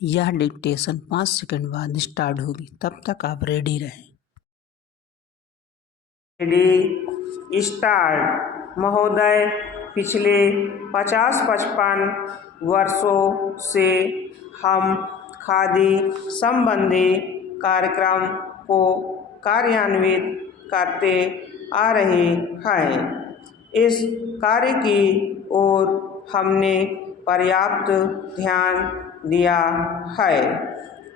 यह dictation 5 second बाद start होगी, तब तक आप रेडी रहें। Ready start. महोदय, पिछले 50-55 वर्षों से हम खादी संबंधी कार्यक्रम को कार्यान्वित करते आ रहे हैं। इस कार्य की ओर हमने पर्याप्त ध्यान दिया है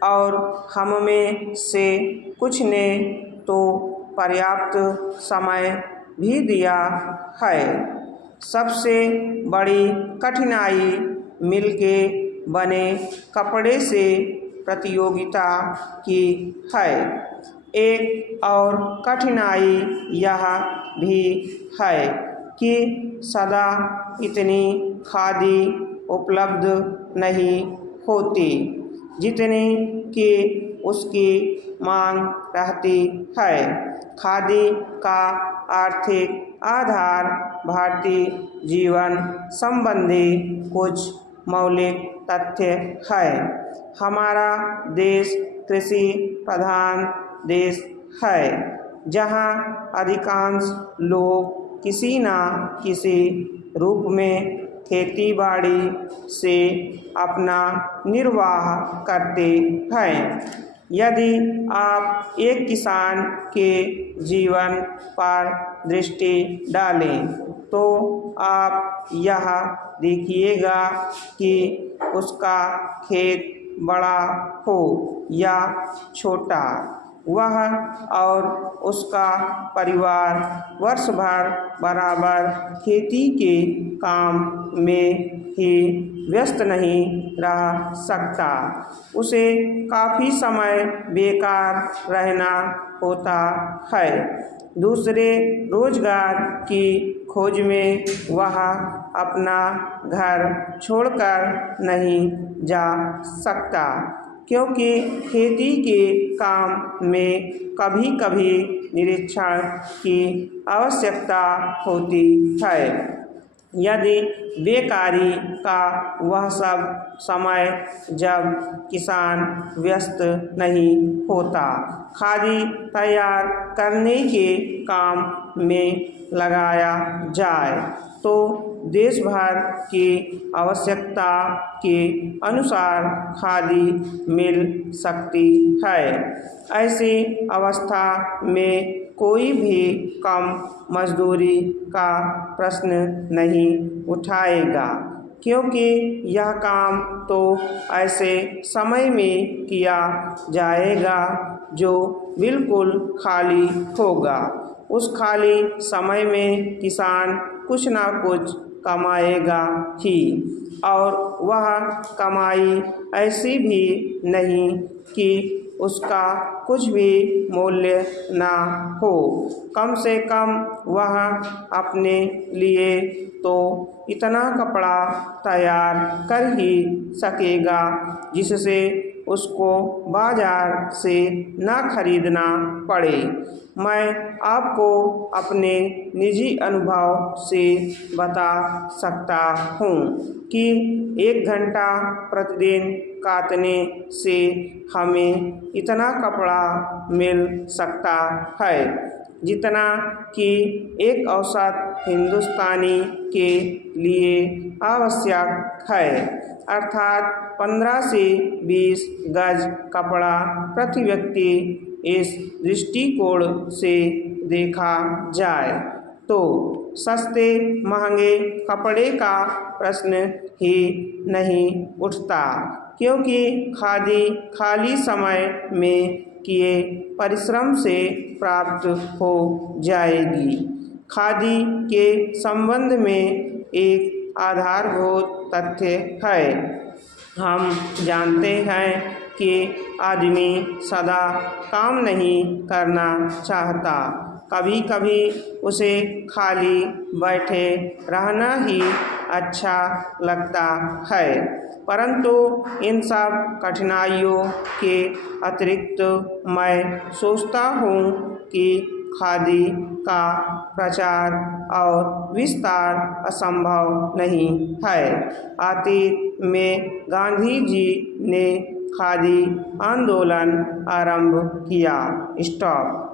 और हम में से कुछ ने तो पर्याप्त समय भी दिया है। सबसे बड़ी कठिनाई मिल के बने कपड़े से प्रतियोगिता की है। एक और कठिनाई यह भी है कि सदा इतनी खादी उपलब्ध नहीं होती जितनी कि उसकी मांग रहती है। खादी का आर्थिक आधार भारतीय जीवन संबंधी कुछ मौलिक तथ्य है। हमारा देश कृषि प्रधान देश है, जहां अधिकांश लोग किसी न किसी रूप में खेती बाड़ी से अपना निर्वाह करते हैं। यदि आप एक किसान के जीवन पर दृष्टि डालें तो आप यह देखिएगा कि उसका खेत बड़ा हो या छोटा, वह और उसका परिवार वर्ष भर बराबर खेती के काम में ही व्यस्त नहीं रह सकता। उसे काफ़ी समय बेकार रहना होता है। दूसरे रोजगार की खोज में वह अपना घर छोड़कर नहीं जा सकता, क्योंकि खेती के काम में कभी कभी निरीक्षण की आवश्यकता होती है। यदि बेकारी का वह सब समय जब किसान व्यस्त नहीं होता खादी तैयार करने के काम में लगाया जाए तो देश भर की आवश्यकता के अनुसार खादी मिल सकती है। ऐसी अवस्था में कोई भी कम मजदूरी का प्रश्न नहीं उठाएगा, क्योंकि यह काम तो ऐसे समय में किया जाएगा जो बिल्कुल खाली होगा। उस खाली समय में किसान कुछ ना कुछ कमाएगा ही, और वह कमाई ऐसी भी नहीं कि उसका कुछ भी मूल्य ना हो। कम से कम वह अपने लिए तो इतना कपड़ा तैयार कर ही सकेगा जिससे उसको बाजार से ना खरीदना पड़े। मैं आपको अपने निजी अनुभव से बता सकता हूँ कि 1 घंटा प्रतिदिन काटने से हमें इतना कपड़ा मिल सकता है जितना कि एक औसत हिंदुस्तानी के लिए आवश्यक है, अर्थात 15 से 20 गज कपड़ा प्रति व्यक्ति। इस दृष्टिकोण से देखा जाए तो सस्ते महंगे कपड़े का प्रश्न ही नहीं उठता, क्योंकि खादी खाली समय में किए परिश्रम से प्राप्त हो जाएगी। खादी के संबंध में एक आधारभूत तथ्य है। हम जानते हैं कि आदमी सदा काम नहीं करना चाहता, कभी कभी उसे खाली बैठे रहना ही अच्छा लगता है। परंतु इन सब कठिनाइयों के अतिरिक्त मैं सोचता हूँ कि खादी का प्रचार और विस्तार असंभव नहीं है। अतीत में गांधी जी ने खादी आंदोलन आरंभ किया। स्टॉप।